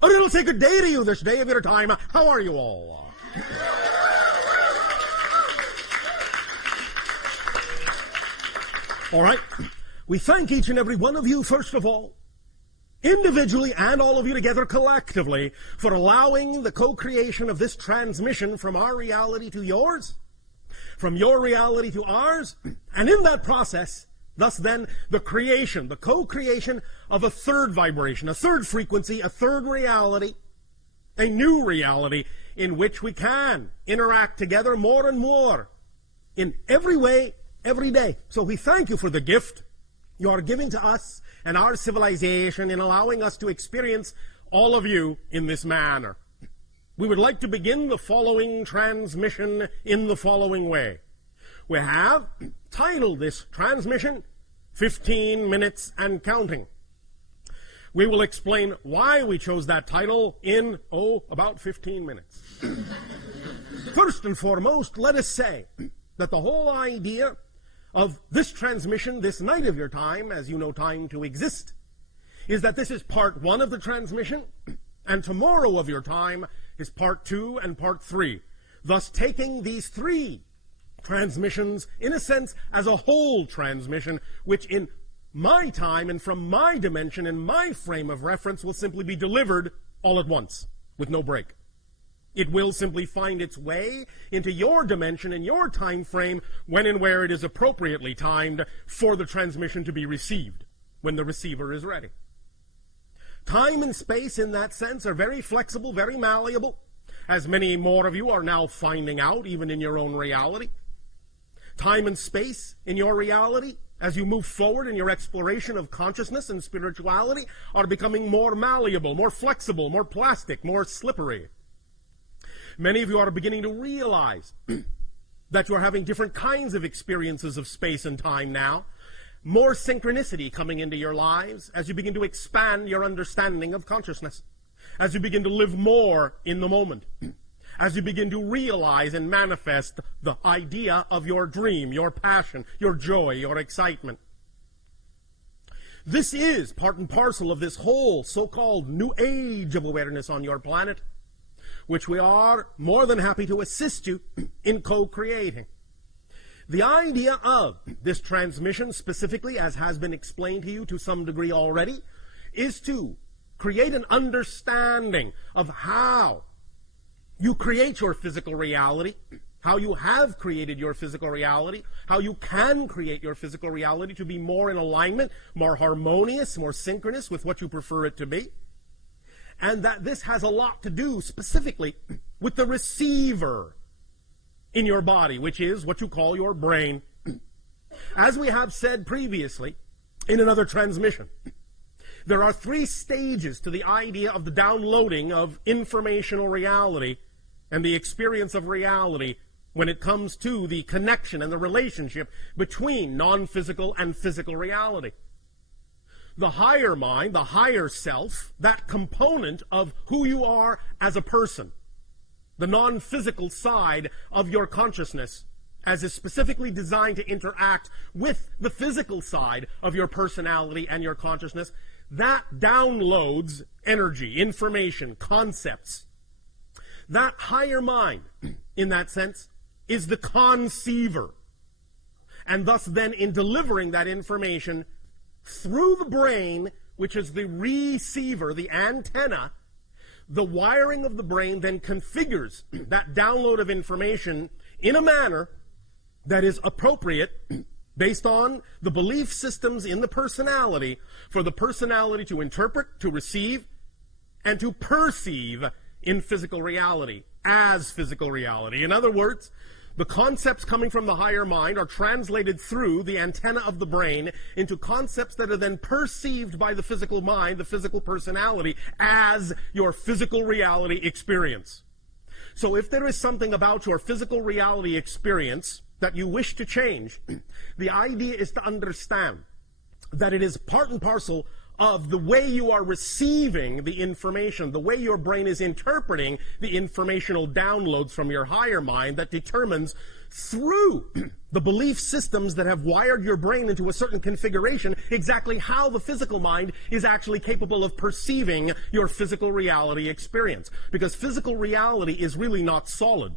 A little say good day to you this day of your time. How are you all? All right. We thank each and every one of you, first of all, individually and all of you together collectively, for allowing the co-creation of this transmission from our reality to yours, from your reality to ours, and in that process, thus then, the creation, the co-creation of a third vibration, a third frequency, a third reality, a new reality in which we can interact together more and more in every way, every day. So we thank you for the gift you are giving to us and our civilization in allowing us to experience all of you in this manner. We would like to begin the following transmission in the following way. We have titled this transmission 15 Minutes and Counting. We will explain why we chose that title in, about 15 minutes. First and foremost, let us say that the whole idea of this transmission, this night of your time, as you know time to exist, is that this is part 1 of the transmission, and tomorrow of your time is part 2 and part 3, thus taking these 3 transmissions, in a sense, as a whole transmission, which in my time and from my dimension and my frame of reference will simply be delivered all at once, with no break. It will simply find its way into your dimension and your time frame when and where it is appropriately timed for the transmission to be received, when the receiver is ready. Time and space, in that sense, are very flexible, very malleable, as many more of you are now finding out, even in your own reality. Time and space in your reality, as you move forward in your exploration of consciousness and spirituality, are becoming more malleable, more flexible, more plastic, more slippery. Many of you are beginning to realize that you are having different kinds of experiences of space and time now, more synchronicity coming into your lives as you begin to expand your understanding of consciousness, as you begin to live more in the moment, as you begin to realize and manifest the idea of your dream, your passion, your joy, your excitement. This is part and parcel of this whole so-called new age of awareness on your planet, which we are more than happy to assist you in co-creating. The idea of this transmission, specifically, as has been explained to you to some degree already, is to create an understanding of how you create your physical reality, how you have created your physical reality, how you can create your physical reality to be more in alignment, more harmonious, more synchronous with what you prefer it to be. And that this has a lot to do specifically with the receiver in your body, which is what you call your brain. As we have said previously in another transmission, there are 3 stages to the idea of the downloading of informational reality and the experience of reality when it comes to the connection and the relationship between non-physical and physical reality. The higher mind, the higher self, that component of who you are as a person, the non-physical side of your consciousness, as is specifically designed to interact with the physical side of your personality and your consciousness, that downloads energy, information, concepts. That higher mind, in that sense, is the conceiver. And thus then, in delivering that information through the brain, which is the receiver, the antenna, the wiring of the brain then configures that download of information in a manner that is appropriate based on the belief systems in the personality, for the personality to interpret, to receive, and to perceive in physical reality, as physical reality. In other words, the concepts coming from the higher mind are translated through the antenna of the brain into concepts that are then perceived by the physical mind, the physical personality, as your physical reality experience. So if there is something about your physical reality experience that you wish to change, the idea is to understand that it is part and parcel of the way you are receiving the information, the way your brain is interpreting the informational downloads from your higher mind that determines through the belief systems that have wired your brain into a certain configuration exactly how the physical mind is actually capable of perceiving your physical reality experience. Because physical reality is really not solid.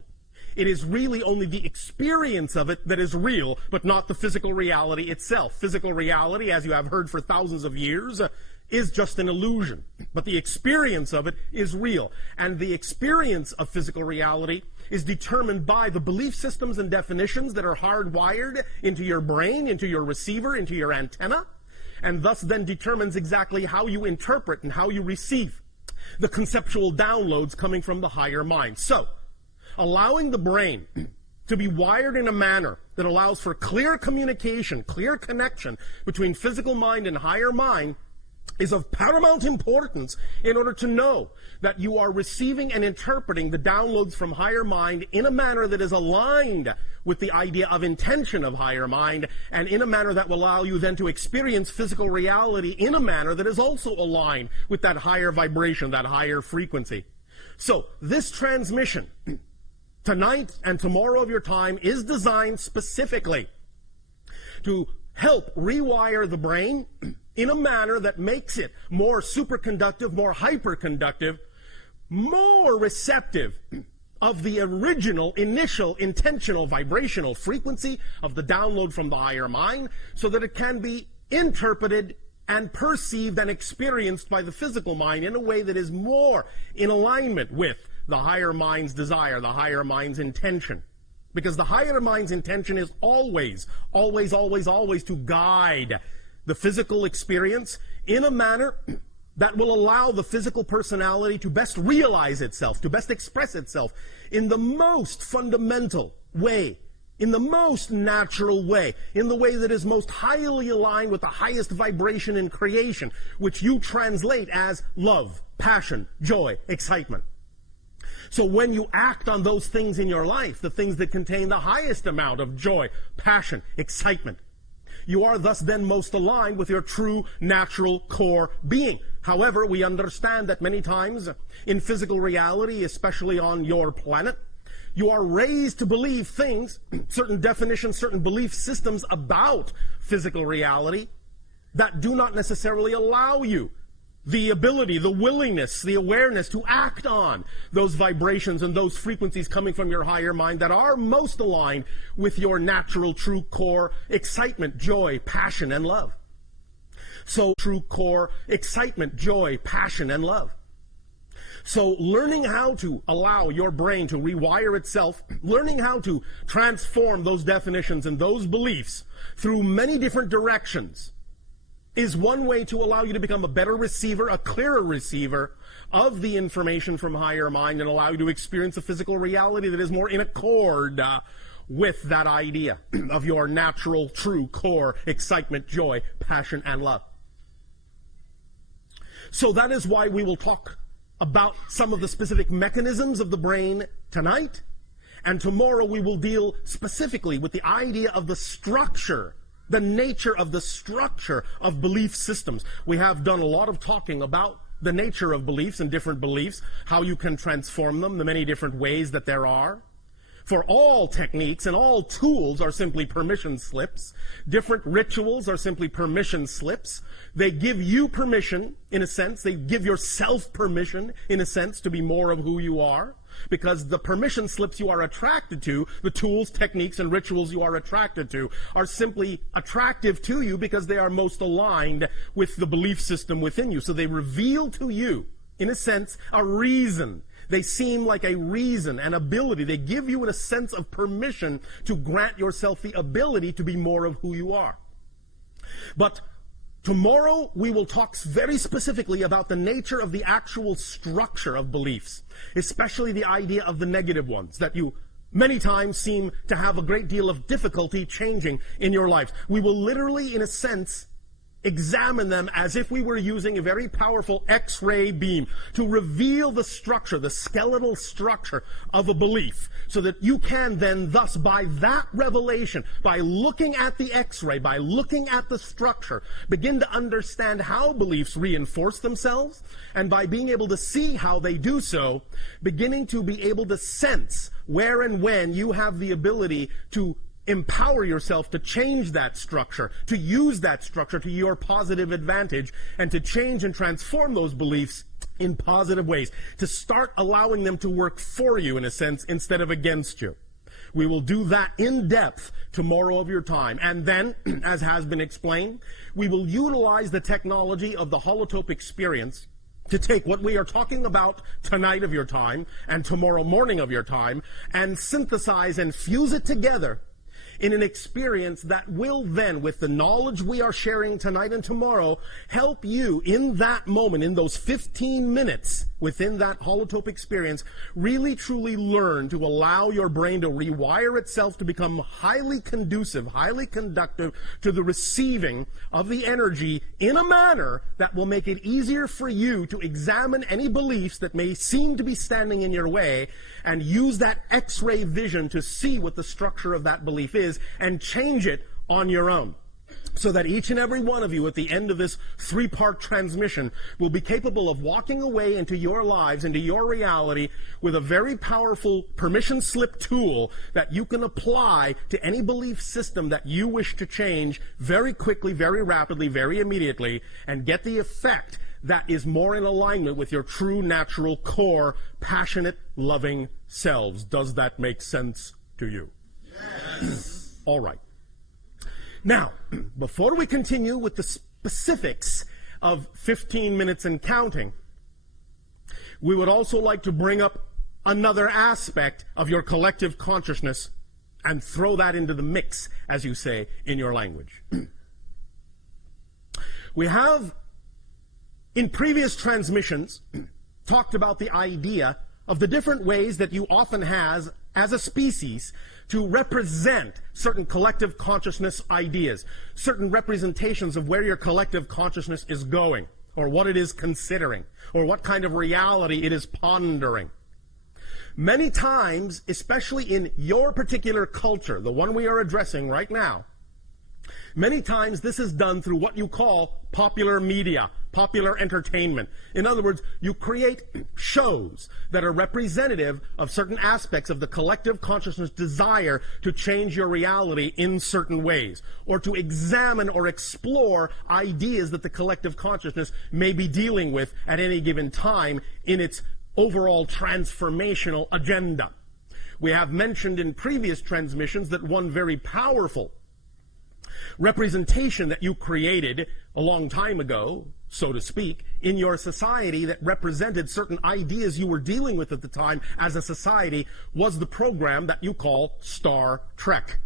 It is really only the experience of it that is real, but not the physical reality itself. Physical reality, as you have heard for thousands of years, is just an illusion. But the experience of it is real. And the experience of physical reality is determined by the belief systems and definitions that are hardwired into your brain, into your receiver, into your antenna, and thus then determines exactly how you interpret and how you receive the conceptual downloads coming from the higher mind. So, allowing the brain to be wired in a manner that allows for clear communication, clear connection between physical mind and higher mind is of paramount importance in order to know that you are receiving and interpreting the downloads from higher mind in a manner that is aligned with the idea of intention of higher mind, and in a manner that will allow you then to experience physical reality in a manner that is also aligned with that higher vibration, that higher frequency. So this transmission tonight and tomorrow of your time is designed specifically to help rewire the brain in a manner that makes it more superconductive, more hyperconductive, more receptive of the original, initial, intentional, vibrational frequency of the download from the higher mind, so that it can be interpreted and perceived and experienced by the physical mind in a way that is more in alignment with the higher mind's desire, the higher mind's intention. Because the higher mind's intention is always, always, always, always to guide the physical experience in a manner that will allow the physical personality to best realize itself, to best express itself in the most fundamental way, in the most natural way, in the way that is most highly aligned with the highest vibration in creation, which you translate as love, passion, joy, excitement. So when you act on those things in your life, the things that contain the highest amount of joy, passion, excitement, you are thus then most aligned with your true natural core being. However, we understand that many times in physical reality, especially on your planet, you are raised to believe things, certain definitions, certain belief systems about physical reality that do not necessarily allow you the ability, the willingness, the awareness to act on those vibrations and those frequencies coming from your higher mind that are most aligned with your natural true core excitement, joy, passion, and love. So true core excitement, joy, passion, and love. So learning how to allow your brain to rewire itself, learning how to transform those definitions and those beliefs through many different directions is one way to allow you to become a better receiver, a clearer receiver of the information from higher mind, and allow you to experience a physical reality that is more in accord with that idea of your natural, true core excitement, joy, passion, and love. So that is why we will talk about some of the specific mechanisms of the brain tonight, and tomorrow we will deal specifically with the idea of the structure, the nature of the structure of belief systems. We have done a lot of talking about the nature of beliefs and different beliefs, how you can transform them, the many different ways that there are. For all techniques and all tools are simply permission slips. Different rituals are simply permission slips. They give you permission, in a sense. They give yourself permission, in a sense, to be more of who you are. Because the permission slips you are attracted to, the tools, techniques, and rituals you are attracted to, are simply attractive to you because they are most aligned with the belief system within you. So they reveal to you, in a sense, a reason. They seem like a reason, an ability. They give you a sense of permission to grant yourself the ability to be more of who you are. But tomorrow we will talk very specifically about the nature of the actual structure of beliefs, especially the idea of the negative ones that you many times seem to have a great deal of difficulty changing in your lives. We will literally, in a sense, examine them as if we were using a very powerful X-ray beam to reveal the structure, the skeletal structure of a belief, so that you can then thus, by that revelation, by looking at the X-ray, by looking at the structure, begin to understand how beliefs reinforce themselves, and by being able to see how they do so, beginning to be able to sense where and when you have the ability to empower yourself to change that structure, to use that structure to your positive advantage, and to change and transform those beliefs in positive ways, to start allowing them to work for you, in a sense, instead of against you. We will do that in depth tomorrow of your time. And then, as has been explained, we will utilize the technology of the holotope experience to take what we are talking about tonight of your time and tomorrow morning of your time and synthesize and fuse it together in an experience that will then, with the knowledge we are sharing tonight and tomorrow, help you in that moment, in those 15 minutes within that holotope experience, really truly learn to allow your brain to rewire itself to become highly conducive, highly conductive to the receiving of the energy in a manner that will make it easier for you to examine any beliefs that may seem to be standing in your way and use that X-ray vision to see what the structure of that belief is and change it on your own. So that each and every one of you at the end of this 3-part transmission will be capable of walking away into your lives, into your reality, with a very powerful permission slip tool that you can apply to any belief system that you wish to change very quickly, very rapidly, very immediately, and get the effect that is more in alignment with your true, natural, core, passionate, loving selves. Does that make sense to you? Yes. All right. Now, before we continue with the specifics of 15 minutes and counting, we would also like to bring up another aspect of your collective consciousness and throw that into the mix, as you say in your language. We have, in previous transmissions, talked about the idea of the different ways that you often have, as a species, to represent certain collective consciousness ideas, certain representations of where your collective consciousness is going, or what it is considering, or what kind of reality it is pondering. Many times, especially in your particular culture, the one we are addressing right now, many times this is done through what you call popular media, popular entertainment. In other words, you create shows that are representative of certain aspects of the collective consciousness desire to change your reality in certain ways, or to examine or explore ideas that the collective consciousness may be dealing with at any given time in its overall transformational agenda. We have mentioned in previous transmissions that one very powerful representation that you created a long time ago, so to speak, in your society that represented certain ideas you were dealing with at the time as a society was the program that you call Star Trek.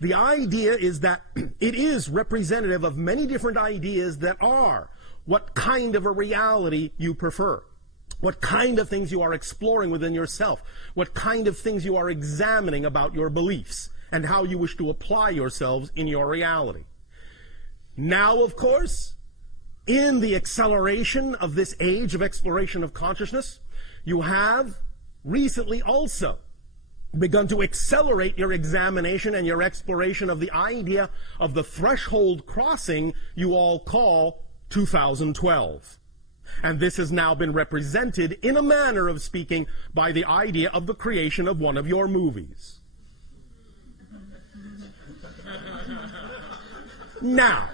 The idea is that it is representative of many different ideas that are what kind of a reality you prefer, what kind of things you are exploring within yourself, what kind of things you are examining about your beliefs, and how you wish to apply yourselves in your reality. Now, of course, in the acceleration of this age of exploration of consciousness, you have recently also begun to accelerate your examination and your exploration of the idea of the threshold crossing you all call 2012. And this has now been represented, in a manner of speaking, by the idea of the creation of one of your movies. Now,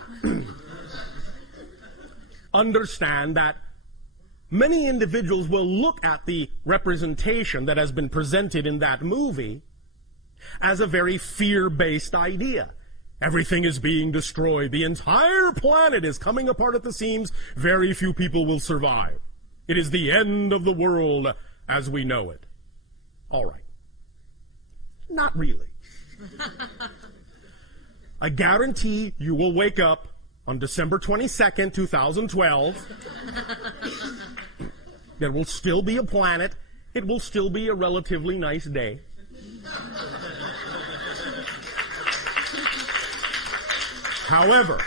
understand that many individuals will look at the representation that has been presented in that movie as a very fear-based idea. Everything is being destroyed. The entire planet is coming apart at the seams. Very few people will survive. It is the end of the world as we know it. All right. Not really. I guarantee you will wake up on December 22nd, 2012. There will still be a planet. It will still be a relatively nice day. However,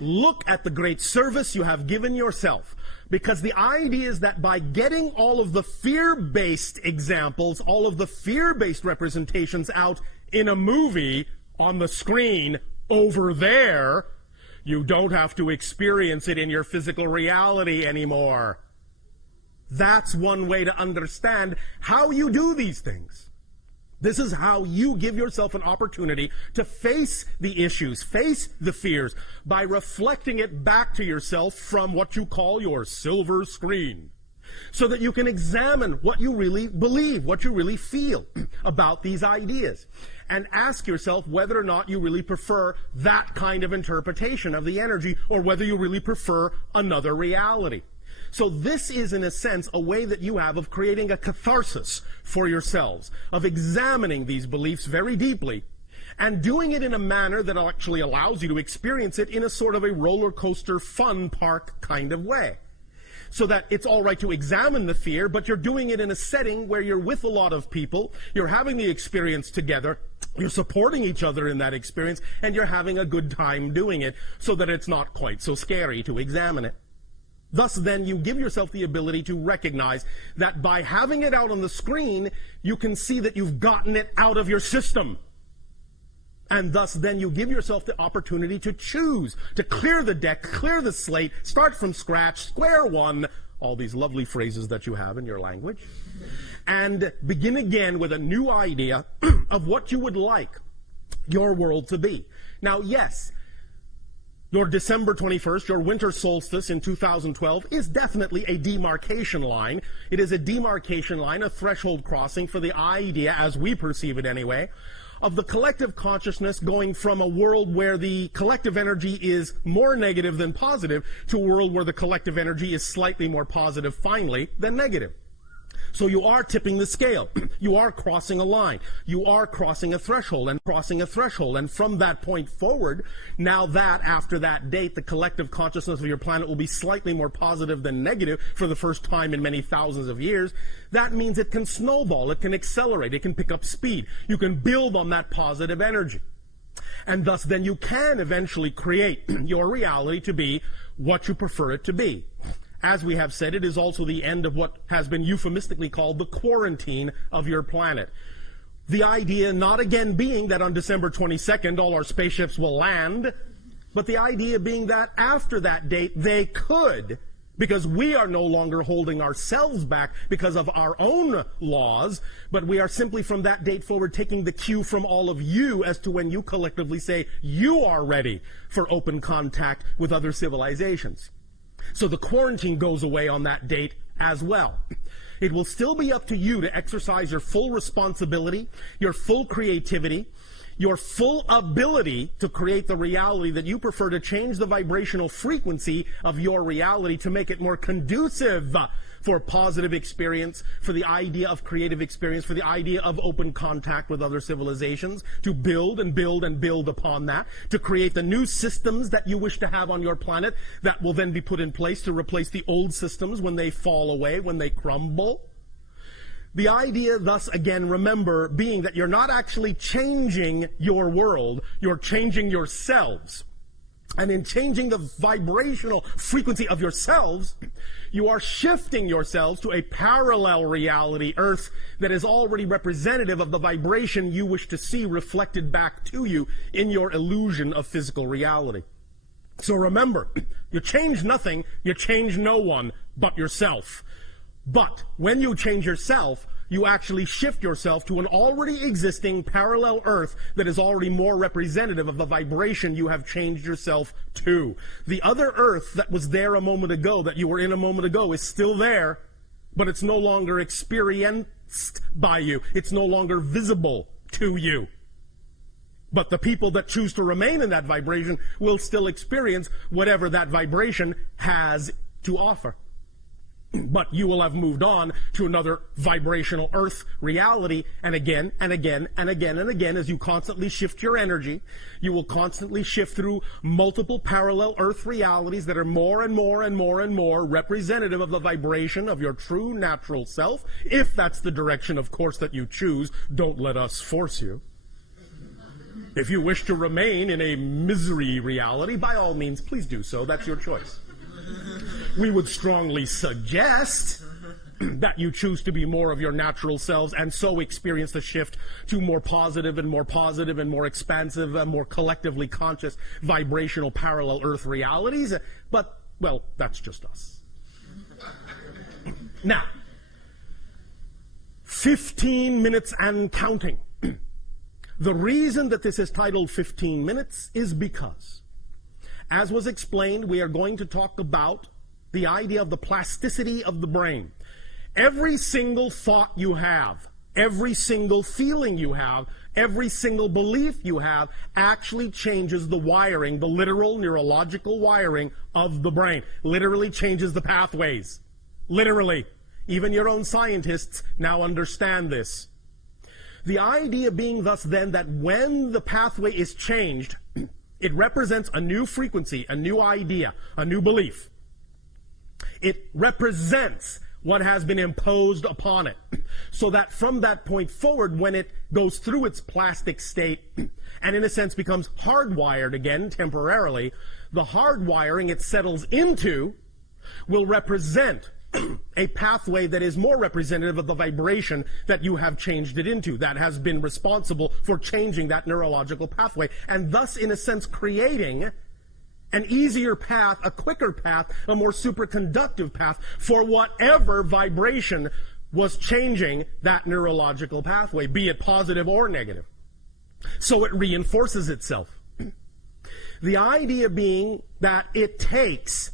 Look at the great service you have given yourself. Because the idea is that by getting all of the fear-based examples, all of the fear-based representations out in a movie on the screen over there, you don't have to experience it in your physical reality anymore. That's one way to understand how you do these things. This is how you give yourself an opportunity to face the issues, face the fears, by reflecting it back to yourself from what you call your silver screen, so that you can examine what you really believe, what you really feel about these ideas, and ask yourself whether or not you really prefer that kind of interpretation of the energy, or whether you really prefer another reality. So this is, in a sense, a way that you have of creating a catharsis for yourselves, of examining these beliefs very deeply, and doing it in a manner that actually allows you to experience it in a sort of a roller coaster fun park kind of way. So that it's all right to examine the fear, but you're doing it in a setting where you're with a lot of people, you're having the experience together, you're supporting each other in that experience, and you're having a good time doing it, so that it's not quite so scary to examine it. Thus, then, you give yourself the ability to recognize that by having it out on the screen, you can see that you've gotten it out of your system. And thus, then, you give yourself the opportunity to choose, to clear the deck, clear the slate, start from scratch, square one, all these lovely phrases that you have in your language, and begin again with a new idea of what you would like your world to be. Now, yes, your December 21st, your winter solstice in 2012, is definitely a demarcation line. It is a demarcation line, a threshold crossing for the idea, as we perceive it anyway, of the collective consciousness going from a world where the collective energy is more negative than positive to a world where the collective energy is slightly more positive, finally, than negative. So you are tipping the scale. You are crossing a line. You are crossing a threshold and crossing a threshold. And from that point forward, now that after that date, the collective consciousness of your planet will be slightly more positive than negative for the first time in many thousands of years, that means it can snowball, it can accelerate, it can pick up speed. You can build on that positive energy. And thus then you can eventually create your reality to be what you prefer it to be. As we have said, it is also the end of what has been euphemistically called the quarantine of your planet. The idea not again being that on December 22nd all our spaceships will land, but the idea being that after that date they could, because we are no longer holding ourselves back because of our own laws, but we are simply from that date forward taking the cue from all of you as to when you collectively say you are ready for open contact with other civilizations. So the quarantine goes away on that date as well. It will still be up to you to exercise your full responsibility, your full creativity, your full ability to create the reality that you prefer, to change the vibrational frequency of your reality to make it more conducive for positive experience, for the idea of creative experience, for the idea of open contact with other civilizations, to build and build and build upon that, to create the new systems that you wish to have on your planet that will then be put in place to replace the old systems when they fall away, when they crumble. The idea, thus, again, remember, being that you're not actually changing your world, you're changing yourselves. And in changing the vibrational frequency of yourselves, you are shifting yourselves to a parallel reality, Earth, that is already representative of the vibration you wish to see reflected back to you in your illusion of physical reality. So remember, you change nothing, you change no one but yourself. But when you change yourself, you actually shift yourself to an already existing parallel Earth that is already more representative of the vibration you have changed yourself to. The other Earth that was there a moment ago, that you were in a moment ago, is still there, but it's no longer experienced by you. It's no longer visible to you. But the people that choose to remain in that vibration will still experience whatever that vibration has to offer. But you will have moved on to another vibrational Earth reality, and again, and again, and again, and again, as you constantly shift your energy, you will constantly shift through multiple parallel Earth realities that are more and more and more and more representative of the vibration of your true natural self, if that's the direction, of course, that you choose. Don't let us force you. If you wish to remain in a misery reality, by all means, please do so. That's your choice. We would strongly suggest that you choose to be more of your natural selves and so experience the shift to more positive and more expansive and more collectively conscious vibrational parallel Earth realities. But, well, that's just us. Now, 15 minutes and counting. The reason that this is titled 15 minutes is because, as was explained, we are going to talk about the idea of the plasticity of the brain. Every single thought you have, every single feeling you have, every single belief you have actually changes the wiring, the literal neurological wiring of the brain. Literally changes the pathways. Literally. Even your own scientists now understand this. The idea being thus then that when the pathway is changed, it represents a new frequency, a new idea, a new belief. It represents what has been imposed upon it. So that from that point forward, when it goes through its plastic state and in a sense becomes hardwired again temporarily, the hardwiring it settles into will represent a pathway that is more representative of the vibration that you have changed it into, that has been responsible for changing that neurological pathway, and thus in a sense creating an easier path, a quicker path, a more superconductive path for whatever vibration was changing that neurological pathway, be it positive or negative. So it reinforces itself. The idea being that it takes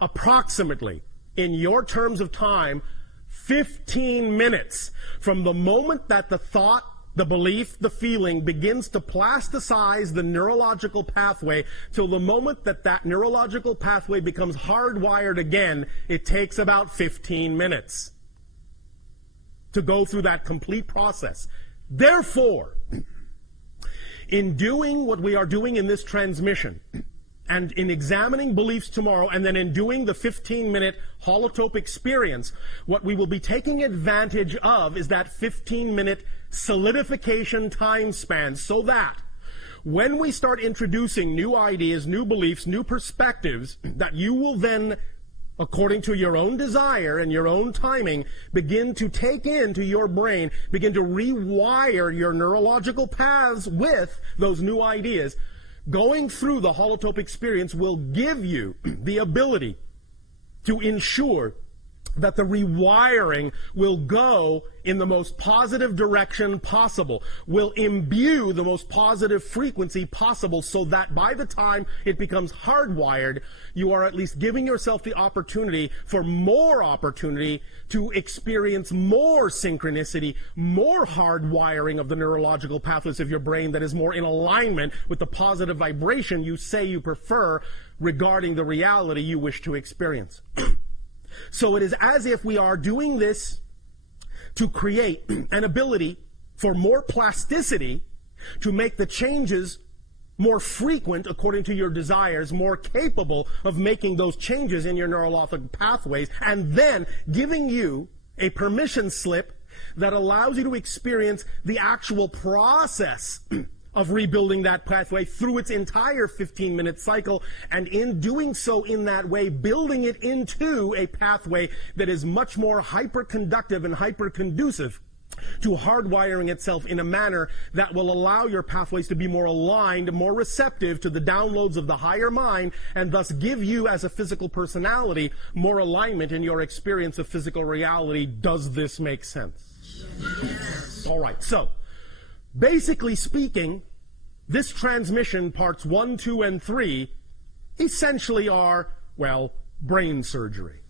approximately, in your terms of time, 15 minutes from the moment that the thought, the belief, the feeling begins to plasticize the neurological pathway till the moment that that neurological pathway becomes hardwired again. It takes about 15 minutes to go through that complete process. Therefore, in doing what we are doing in this transmission, and in examining beliefs tomorrow, and then in doing the 15-minute holotope experience, what we will be taking advantage of is that 15-minute solidification time span, so that when we start introducing new ideas, new beliefs, new perspectives, that you will then, according to your own desire and your own timing, begin to take into your brain, begin to rewire your neurological paths with those new ideas. Going through the holotope experience will give you the ability to ensure that the rewiring will go in the most positive direction possible, will imbue the most positive frequency possible, so that by the time it becomes hardwired, you are at least giving yourself the opportunity for more opportunity to experience more synchronicity, more hardwiring of the neurological pathways of your brain that is more in alignment with the positive vibration you say you prefer regarding the reality you wish to experience. So it is as if we are doing this to create an ability for more plasticity, to make the changes more frequent according to your desires, more capable of making those changes in your neurological pathways, and then giving you a permission slip that allows you to experience the actual process of rebuilding that pathway through its entire 15-minute cycle, and in doing so in that way, building it into a pathway that is much more hyperconductive and hyperconducive to hardwiring itself in a manner that will allow your pathways to be more aligned, more receptive to the downloads of the higher mind, and thus give you as a physical personality more alignment in your experience of physical reality. Does this make sense? Yes. All right, so basically speaking, this transmission, parts 1, 2, and 3, essentially are, well, brain surgery.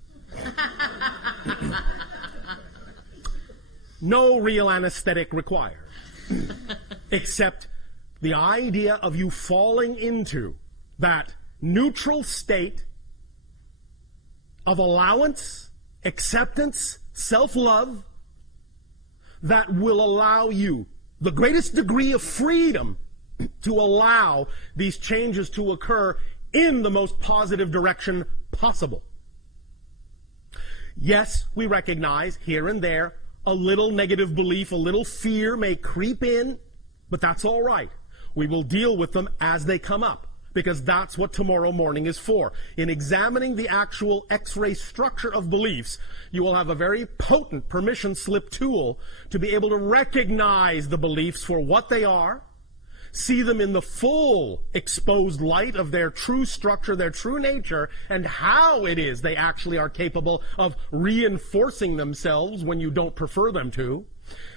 No real anesthetic required, except the idea of you falling into that neutral state of allowance, acceptance, self-love that will allow you the greatest degree of freedom to allow these changes to occur in the most positive direction possible. Yes, we recognize here and there a little negative belief, a little fear may creep in, but that's all right. We will deal with them as they come up, because that's what tomorrow morning is for. In examining the actual X-ray structure of beliefs, you will have a very potent permission slip tool to be able to recognize the beliefs for what they are, see them in the full exposed light of their true structure, their true nature, and how it is they actually are capable of reinforcing themselves when you don't prefer them to.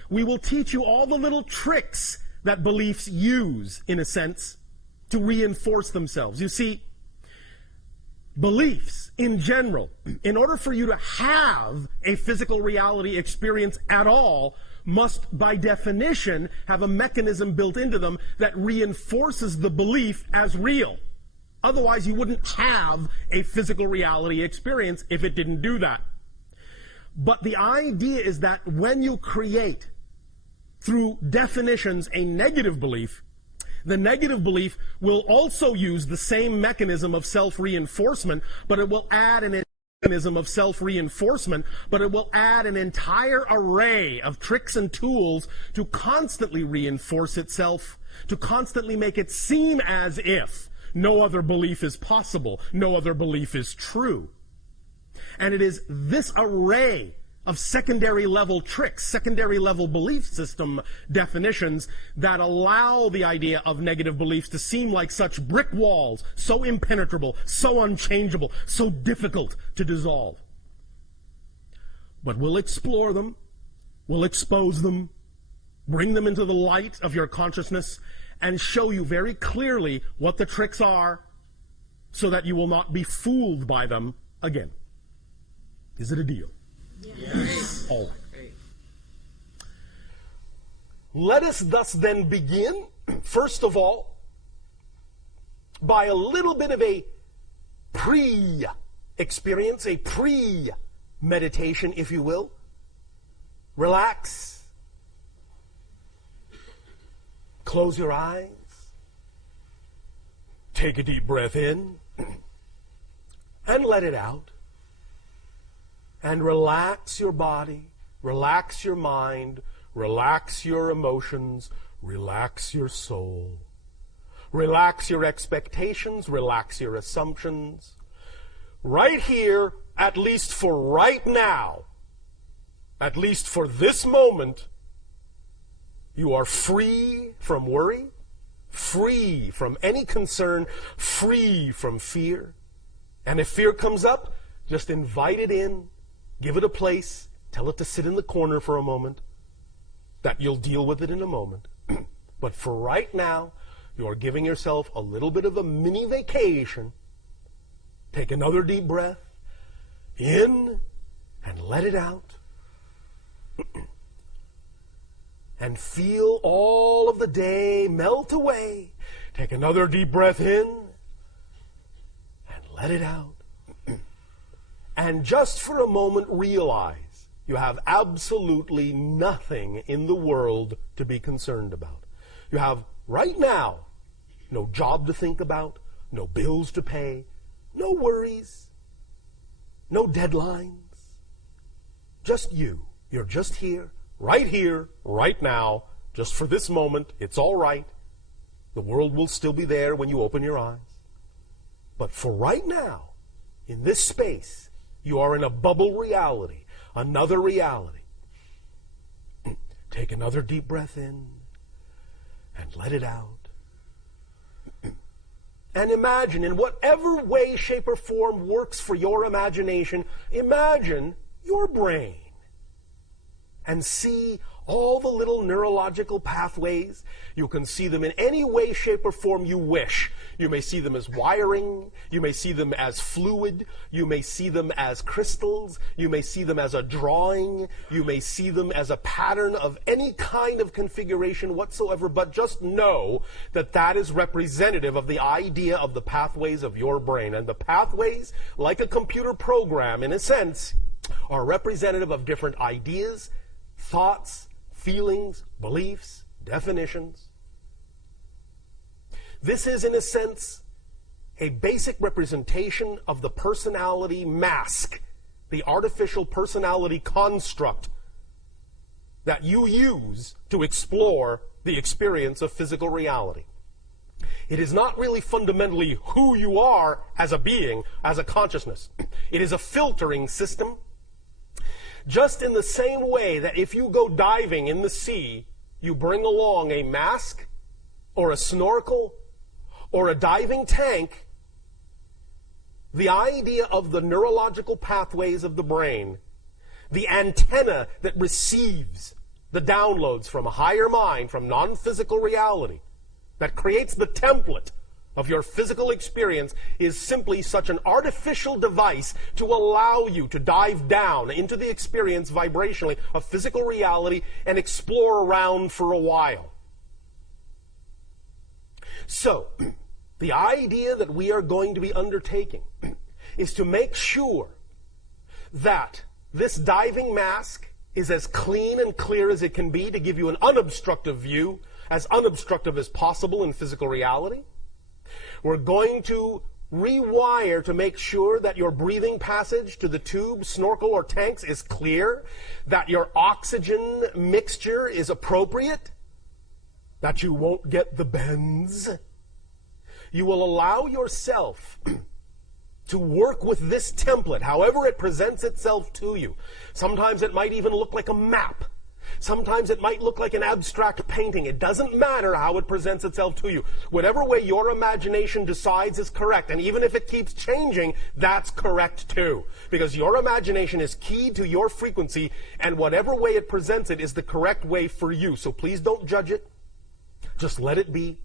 We will teach you all the little tricks that beliefs use, in a sense, to reinforce themselves. You see, beliefs in general, in order for you to have a physical reality experience at all, must by definition have a mechanism built into them that reinforces the belief as real. Otherwise, you wouldn't have a physical reality experience if it didn't do that. But the idea is that when you create, through definitions, a negative belief, the negative belief will also use the same mechanism of self-reinforcement, but it will add an mechanism of self-reinforcement, but it will add an entire array of tricks and tools to constantly reinforce itself, to constantly make it seem as if no other belief is possible, no other belief is true. And it is this array of secondary level tricks, secondary level belief system definitions that allow the idea of negative beliefs to seem like such brick walls, so impenetrable, so unchangeable, so difficult to dissolve. But we'll explore them, we'll expose them, bring them into the light of your consciousness, and show you very clearly what the tricks are so that you will not be fooled by them again. Is it a deal? Yes. All right. Let us thus then begin, first of all, by a little bit of a pre-experience, a pre-meditation, if you will. Relax. Close your eyes. Take a deep breath in and let it out. And relax your body, relax your mind, relax your emotions, relax your soul. Relax your expectations, relax your assumptions. Right here, at least for right now, at least for this moment, you are free from worry, free from any concern, free from fear. And if fear comes up, just invite it in. Give it a place. Tell it to sit in the corner for a moment. That you'll deal with it in a moment. But for right now, you are giving yourself a little bit of a mini vacation. Take another deep breath. In and let it out. And feel all of the day melt away. Take another deep breath in and let it out. And just for a moment realize you have absolutely nothing in the world to be concerned about. You have, right now, no job to think about, no bills to pay, no worries, no deadlines. Just you. You're just here, right now, just for this moment. It's all right. The world will still be there when you open your eyes. But for right now, in this space, you are in a bubble reality, another reality. Take another deep breath in and let it out. And imagine, in whatever way, shape, or form works for your imagination, imagine your brain and see all the little neurological pathways. You can see them in any way, shape, or form you wish. You may see them as wiring. You may see them as fluid. You may see them as crystals. You may see them as a drawing. You may see them as a pattern of any kind of configuration whatsoever, but just know that that is representative of the idea of the pathways of your brain. And the pathways, like a computer program, in a sense, are representative of different ideas, thoughts, feelings, beliefs, definitions. This is, in a sense, a basic representation of the personality mask, the artificial personality construct that you use to explore the experience of physical reality. It is not really fundamentally who you are as a being, as a consciousness. It is a filtering system. Just in the same way that if you go diving in the sea, you bring along a mask or a snorkel or a diving tank, the idea of the neurological pathways of the brain, the antenna that receives the downloads from a higher mind, from non-physical reality, that creates the template of your physical experience, is simply such an artificial device to allow you to dive down into the experience vibrationally of physical reality and explore around for a while. So, the idea that we are going to be undertaking is to make sure that this diving mask is as clean and clear as it can be, to give you an unobstructive view, as unobstructive as possible in physical reality. We're going to rewire to make sure that your breathing passage to the tube, snorkel, or tanks is clear, that your oxygen mixture is appropriate, that you won't get the bends. You will allow yourself to work with this template, however it presents itself to you. Sometimes it might even look like a map. Sometimes it might look like an abstract painting. It doesn't matter how it presents itself to you. Whatever way your imagination decides is correct, and even if it keeps changing, that's correct too. Because your imagination is keyed to your frequency, and whatever way it presents it is the correct way for you. So please don't judge it. Just let it be.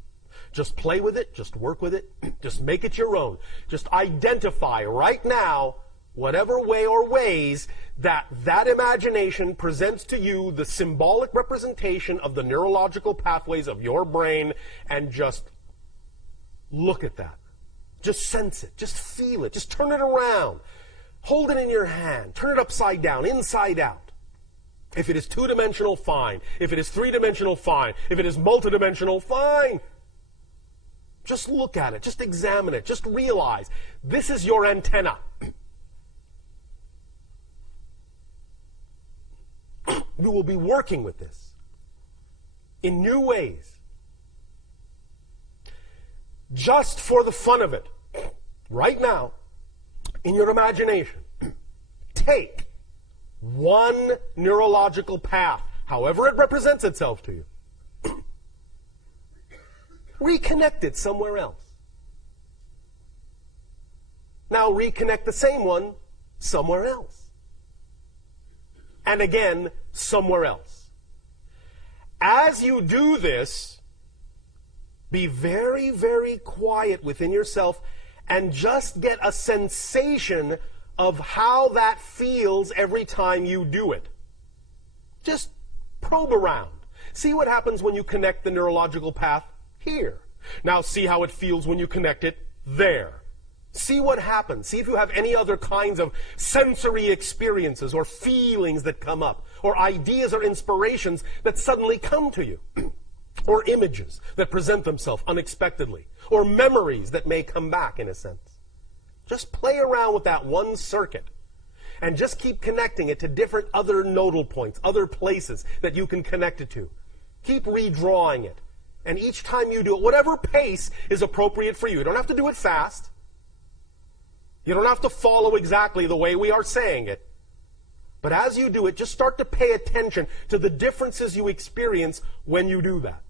Just play with it. Just work with it. Just make it your own. Just identify right now whatever way or ways that imagination presents to you the symbolic representation of the neurological pathways of your brain, and just look at that. Just sense it. Just feel it. Just turn it around. Hold it in your hand. Turn it upside down, inside out. If it is two-dimensional, fine. If it is three-dimensional, fine. If it is multidimensional, fine. Just look at it. Just examine it. Just realize this is your antenna. You will be working with this in new ways. Just for the fun of it, right now, in your imagination, take one neurological path, however it represents itself to you, reconnect it somewhere else. Now reconnect the same one somewhere else. And again, somewhere else. As you do this, be very, very quiet within yourself and just get a sensation of how that feels every time you do it. Just probe around. See what happens when you connect the neurological path here. Now see how it feels when you connect it there. See what happens. See if you have any other kinds of sensory experiences or feelings that come up, or ideas or inspirations that suddenly come to you, or images that present themselves unexpectedly, or memories that may come back in a sense. Just play around with that one circuit and just keep connecting it to different other nodal points, other places that you can connect it to. Keep redrawing it. And each time you do it, whatever pace is appropriate for you. You don't have to do it fast. You don't have to follow exactly the way we are saying it. But as you do it, just start to pay attention to the differences you experience when you do that.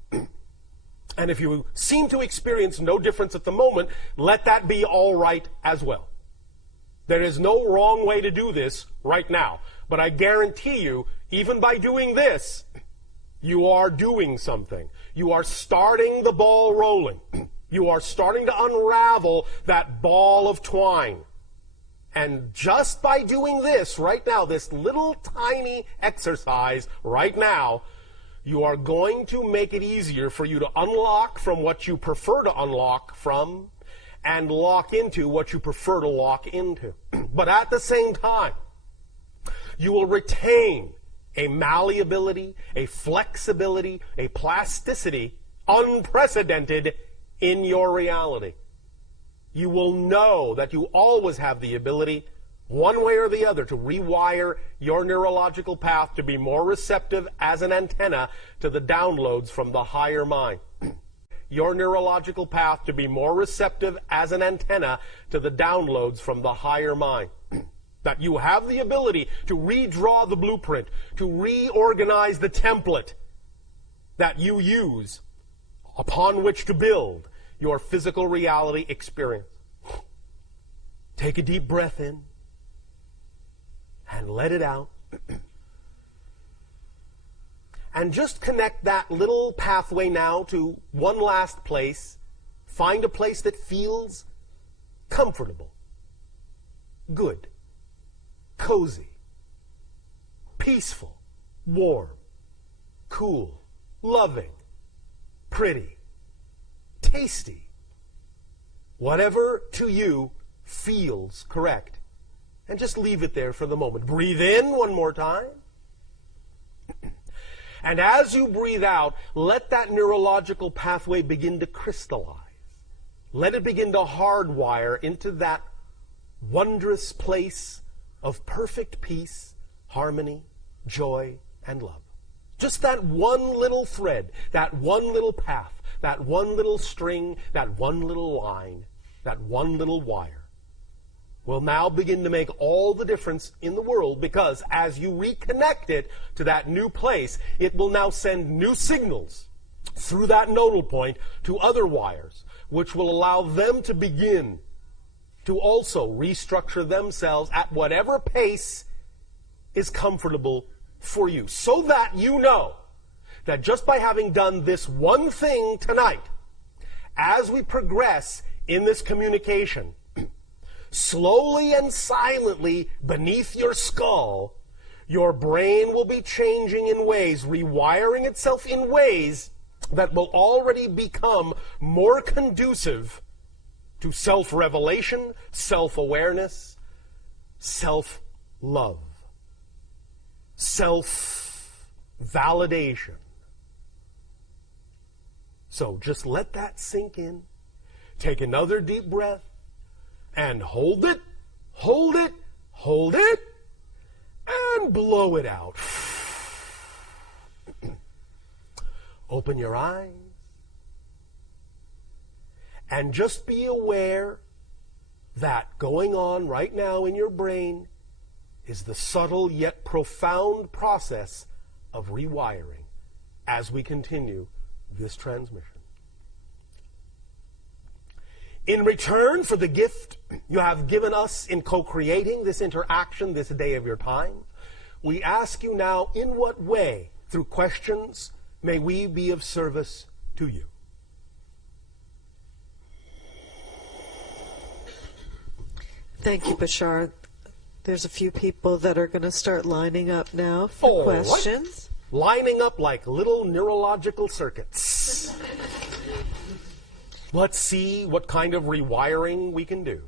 And if you seem to experience no difference at the moment, let that be all right as well. There is no wrong way to do this right now. But I guarantee you, even by doing this, you are doing something. You are starting the ball rolling. You are starting to unravel that ball of twine. And just by doing this right now, this little tiny exercise right now, you are going to make it easier for you to unlock from what you prefer to unlock from, and lock into what you prefer to lock into. But at the same time, you will retain a malleability, a flexibility, a plasticity unprecedented in your reality. You will know that you always have the ability, one way or the other, to rewire your neurological path to be more receptive as an antenna to the downloads from the higher mind. your neurological path to be more receptive as an antenna to the downloads from the higher mind. That you have the ability to redraw the blueprint, to reorganize the template that you use upon which to build your physical reality experience. Take a deep breath in and let it out. And just connect that little pathway now to one last place. Find a place that feels comfortable, good, cozy, peaceful, warm, cool, loving, pretty, tasty. Whatever to you feels correct. And just leave it there for the moment. Breathe in one more time. And as you breathe out, let that neurological pathway begin to crystallize. Let it begin to hardwire into that wondrous place of perfect peace, harmony, joy, and love. Just that one little thread, that one little path, that one little string, that one little line, that one little wire will now begin to make all the difference in the world, because as you reconnect it to that new place, it will now send new signals through that nodal point to other wires, which will allow them to begin to also restructure themselves at whatever pace is comfortable for you, so that you know that just by having done this one thing tonight, as we progress in this communication, slowly and silently beneath your skull, your brain will be changing in ways, rewiring itself in ways that will already become more conducive to self-revelation, self-awareness, self-love, self-validation. So just let that sink in. Take another deep breath. And hold it, hold it, hold it, and blow it out. Open your eyes. And just be aware that going on right now in your brain is the subtle yet profound process of rewiring as we continue this transmission. In return for the gift you have given us in co-creating this interaction this day of your time, we ask you now, in what way, through questions, may we be of service to you? Thank you, Bashar. There's a few people that are going to start lining up now for questions. Lining up like little neurological circuits. Let's see what kind of rewiring we can do.